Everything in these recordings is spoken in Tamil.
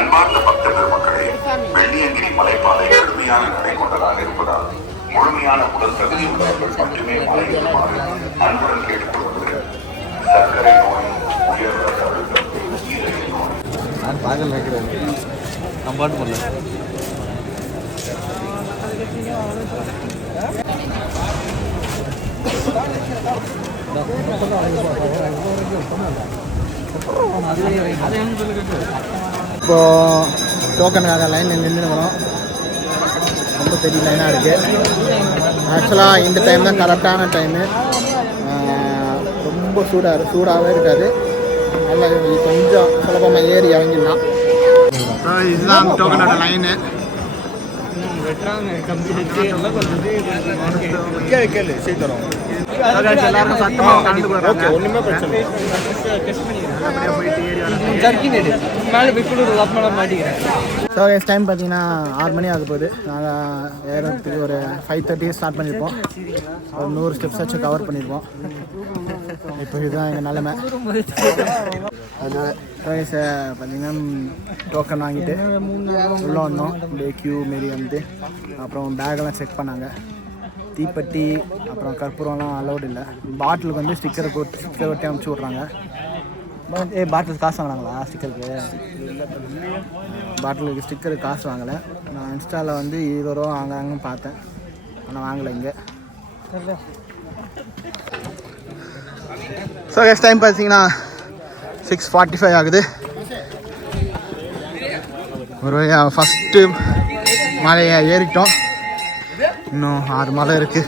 அன்பார்ந்த பக்த பெருமக்களே, வெள்ளியங்கிரி மலைப்பாதை கடுமையான நடை கொண்டதாக இருப்பதால் முழுமையான உடல் தகுதி உள்ளவர்கள் மட்டுமே மலையேறுமாறு அன்புடன் கேட்டுக்கொள்கிறேன். சர்க்கரை நோய், உயர் ரத்த அழுத்தம், இதய நோய். நான் பார்க்கல நினைக்கிறேன். நான் பாட்டு பண்ணல. இப்போ டோக்கனுக்காக லைனில் நின்றுக்கிறோம். ரொம்ப பெரிய லைனாக இருக்குது. ஆக்சுவலாக இந்த டைம் தான் கரெக்டான டைமு. ரொம்ப சூடாகவே இருக்காது. நல்லா கொஞ்சம் சுலபமாக ஏறி இறங்கிடலாம். இதுதான் டோக்கனோட லைனு. எல்லாருக்கும் சத்தமாக கலந்து போடுறாங்க. ஒன்றுமே பிரச்சனை ஸோ டைம் பார்த்தீங்கன்னா 6 மணி ஆக போகுது. நாங்கள் ஏறதுக்கு ஒரு 5:30 ஸ்டார்ட் பண்ணியிருப்போம். ஒரு 100 ஸ்டெப்ஸ் வச்சு கவர் பண்ணியிருப்போம். இப்போ இதுதான் எங்கள் நிலைமை. பார்த்தீங்கன்னா டோக்கன் வாங்கிட்டு உள்ளே வந்தோம். அப்படியே கியூ மாரி வந்து அப்புறம் பேக்கெல்லாம் செக் பண்ணாங்க. தீப்பெட்டி அப்புறம் கற்பூரம்லாம் அலௌட் இல்லை. பாட்டிலுக்கு வந்து ஸ்டிக்கர் ஒட்டி அனுப்பிச்சி விட்றாங்க. பாட்டிலுக்கு காசு வாங்கினாங்களா? ஸ்டிக்கருக்கு பாட்டிலுக்கு ஸ்டிக்கருக்கு காசு வாங்கலை. நான் இன்ஸ்டாவில் வந்து 20 ரூபா வாங்குறாங்கன்னு பார்த்தேன். ஆனால் வாங்கலை இங்கே. ஸோ நெக்ஸ்ட் டைம் பார்த்தீங்கன்னா 6:45 ஆகுது. ஒரு வழியாக ஃபஸ்ட்டு மலையை ஏறிட்டோம். இன்னும் 6 மலை இருக்குது.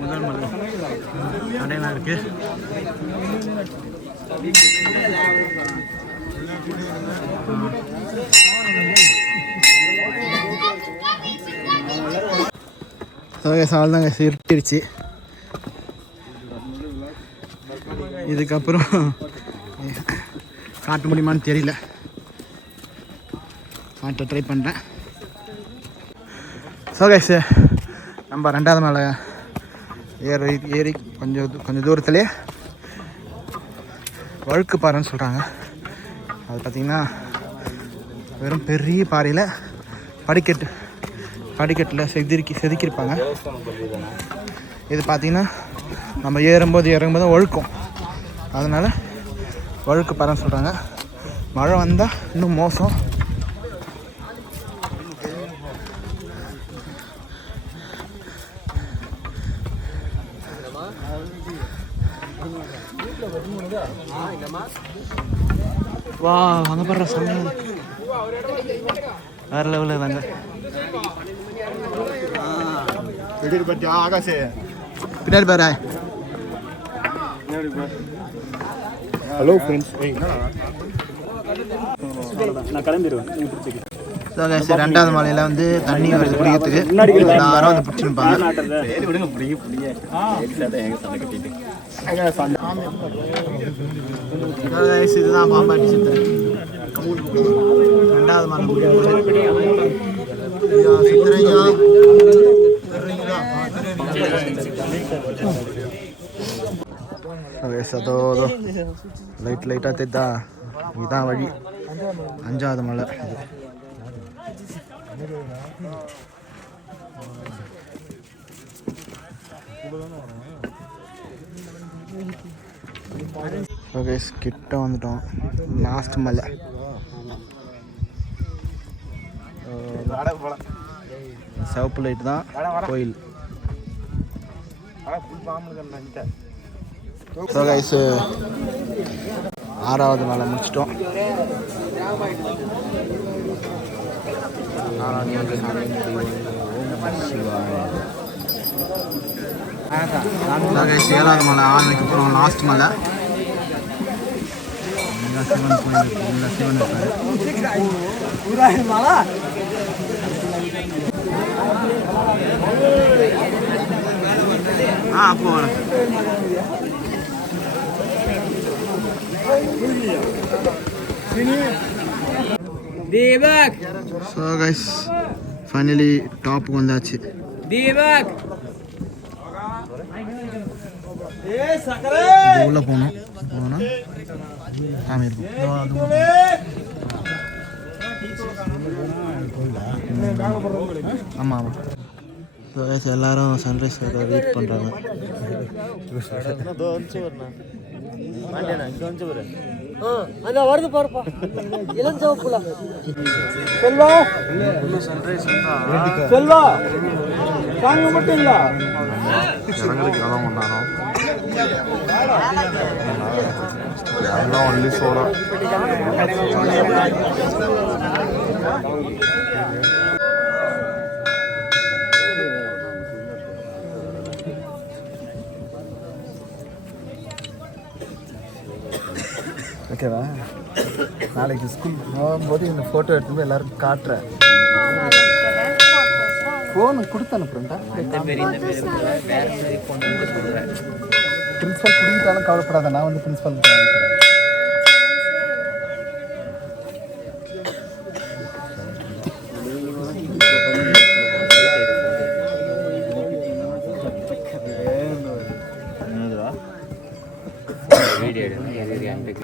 முதல் மலை கடையெல்லாம் இருக்கு. சால்தாங்க இருட்டிடுச்சு. இதுக்கப்புறம் காட்ட முடியுமான்னு தெரியல. காட்ட ட்ரை பண்ணுறேன். ஸோ கைஸ், நம்ம 2வது மலை ஏறி கொஞ்சம் தூரத்துலேயே வழுக்கு பாறைன்னு சொல்கிறாங்க. அது பார்த்திங்கன்னா வெறும் பெரிய பாறையில் படிக்கட்டில் செதுக்கியிருப்பாங்க. இது பார்த்திங்கன்னா நம்ம ஏறும்போது இறங்கும்போது வழுக்கும். அதனால் வழுக்கு பாறைன்னு சொல்கிறாங்க. மழை வந்தால் இன்னும் மோசம். வா, அங்கே பாடுற சமையல் வேறு லெவலில் தாங்க. ஆகாஷ் பின்னாடி பாரு. ஹலோ ஃப்ரெண்ட்ஸ், நான் கிளம்பிடுவேன். 2வது மலையில் வந்து தண்ணி வருது குடிக்கிறதுக்கு. எல்லாரும் வந்து பிடிச்சிருப்பாங்க. இதுதான் பாம்பாட்டி சித்தர். 2வது மலை சதோதோ லைட்டாக தெரிதா? இதுதான் வழி. 5வது மலை இது. ஓகே, கிட்ட வந்துட்டோம். லாஸ்ட் மலை. சிவப்பு லைட் தான் கோயில். ஸோ கைஸ், 6வது மலை முடிச்சிட்டோம். 7வது மலை ஆரம்பிக்க போகிறோம். லாஸ்ட் மலை. சிவன் கோயில். சிவன் இருப்பாரு. அப்போ வரேன். தீபக் ஸோ கைஸ் ஃபைனலி டாப்புக்கு வந்தாச்சு. தீபக் உள்ளே போகணும். போனோன்னா சாமி இருக்கும். ஆமாம் ஆமாம். ஸோ கைஸ் எல்லாரும் சன்ரைஸ் வெயிட் பண்ணுறாங்க. அந்த வருது பாருப்பா இளஞ்சவப்புல செல்வா செல்வா தாங்க மட்டும் இல்ல ஜனங்களுக்கு இடம் பண்ணாரோம் எல்லாம் ஒன்லி சோடா. ஓகேவா? நாளைக்கு ஸ்கூல் போகும்போது இந்த ஃபோட்டோ எடுத்து போய் எல்லாருக்கும் காட்டுறேன். ஃபோனு கொடுத்து அனுப்புறேன்டா. பிரின்ஸிபல் குடிக்கிட்டாலும் கவலைப்படாத, நான் வந்து பிரின்ஸிபல் வீடியோ எடுத்து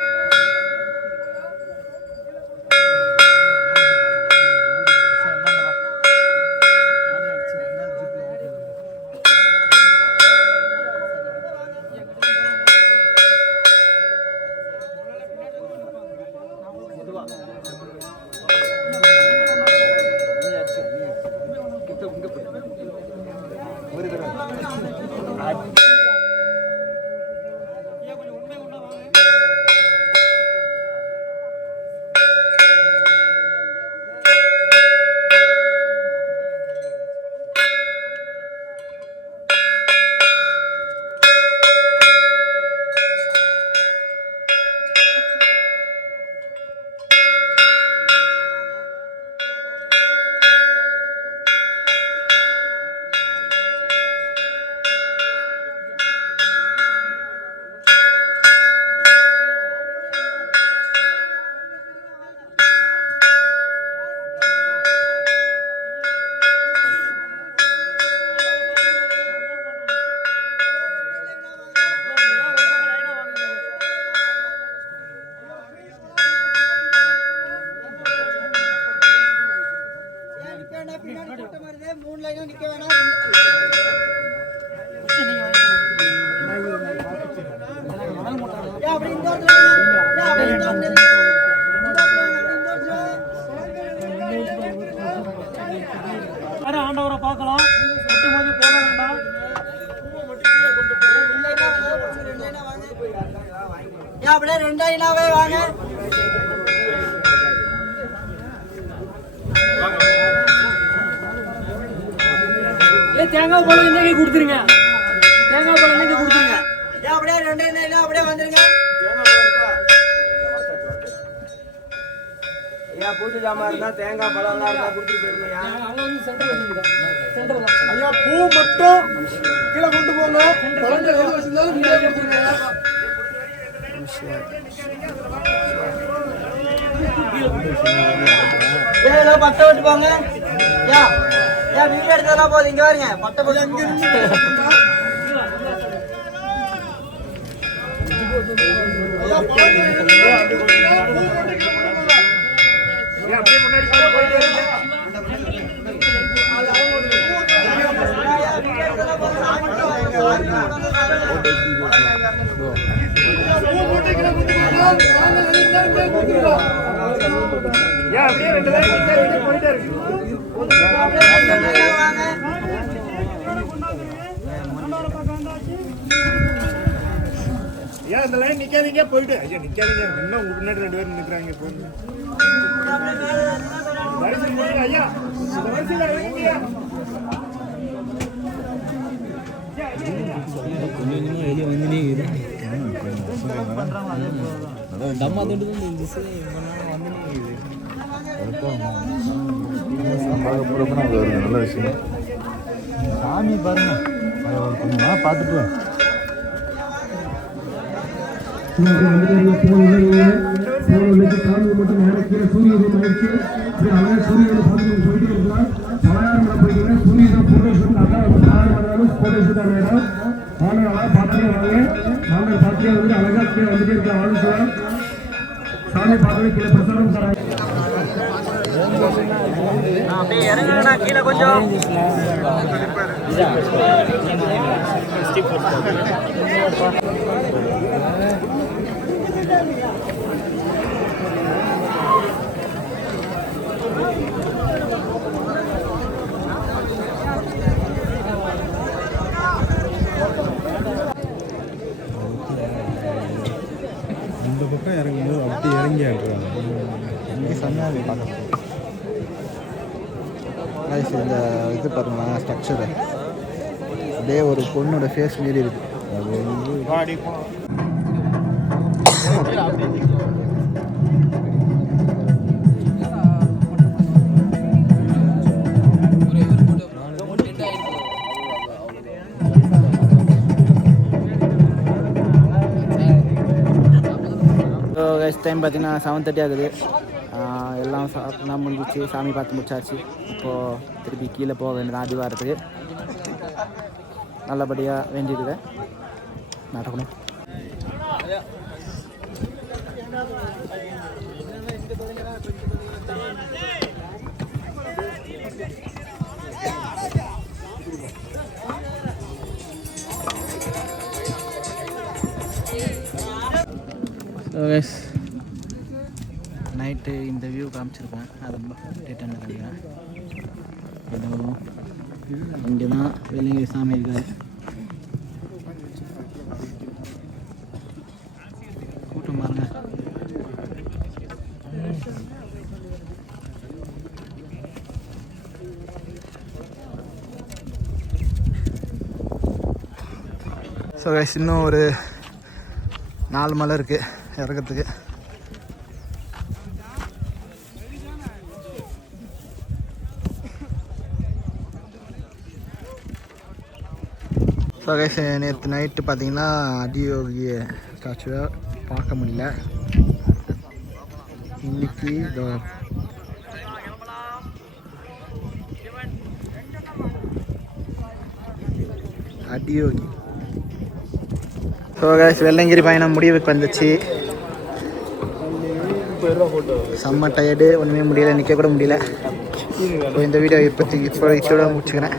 ஆண்டவரை பார்க்கலாம். அப்படியே ரெண்டாயினாவே வாங்க. தேங்காய் பழம் இன்னைக்கு கொடுத்துருங்க. தேங்காய் பழம் இன்னைக்கு கொடுத்துருங்க. அப்படியே ரெண்டாயிரம் அப்படியே வந்துருங்க. பூஜை ஜாமான் இருந்தா தேங்காய் பழம் எல்லாம் இருந்தா கொடுத்துட்டு போயிருமையா. ஐயா பூ மட்டும் கீழே கொண்டு போங்க. பட்டை விட்டு போங்க. வீடியோ எடுத்ததெல்லாம் போதும். இங்க பாருங்க பட்டை போட்டு அங்க அப்படியே ரெண்டு பேரும் போயிட்டே இருக்கு. ஏன் இந்த லைன் நிக்காதீங்க, போயிட்டு ஐயா நிக்காதீங்க. என்ன உங்களுக்கு முன்னாடி ரெண்டு பேரும் நிக்கிறாங்க. போயிட்டு வரிசை முடியுங்க ஐயா. இந்த வரிசையில இறங்குங்க. கொஞ்சம் வெளியே வந்து டம்மா தொண்டு நல்ல விஷயம். சாமி பாருங்க பார்த்துட்டு அப்படியே இறங்குறேன்னா கீழே கொஞ்சம். இந்த பக்கம் இறங்கும்போது அப்படி இறங்கி ஆடுறாங்க இங்கே செம்மையாக பார்க்க இந்த இது பாருங்களா ஸ்ட்ரக்சரு அப்படியே ஒரு பொண்ணோட ஃபேஸ் மாரி இருக்குது. அது வந்து டைம் பார்த்தீங்கன்னா 7:30 ஆகுது. எல்லாம் சாப்பிட்லாம் முடிஞ்சிச்சு, சாமி பார்த்து முடிச்சாச்சு. இப்போது திருப்பி கீழே போக வேண்டியதான் அடிவாரத்துக்கு. நல்லபடியாக வேண்டியது நடக்கணும். நைட்டு இந்த வியூ காமிச்சிருக்கேன், அது ரொம்ப டேட்டான நினைக்கிறேன். இங்கே தான் வெள்ளிங்கிரி சாமி இருக்காது. கூட்டம் பாருங்க. ஸோ கைஸ், இன்னும் ஒரு 4 மலை இருக்குது இறக்கிறதுக்கு. ஸோ கைஸ், நேற்று நைட்டு பார்த்தீங்கன்னா அதியோகி ஸ்டாச்சுவை பார்க்க முடியல. இன்னைக்கு இதோ அதியோகி. ஸோ கைஸ், வெள்ளங்கிரி பயணம் முடிவுக்கு வந்துச்சு. செம்ம டயர்டு, ஒன்றுமே முடியல, நிற்க கூட முடியல. ஸோ இந்த வீடியோ இப்போதைக்கு முடிச்சுக்கிறேன்.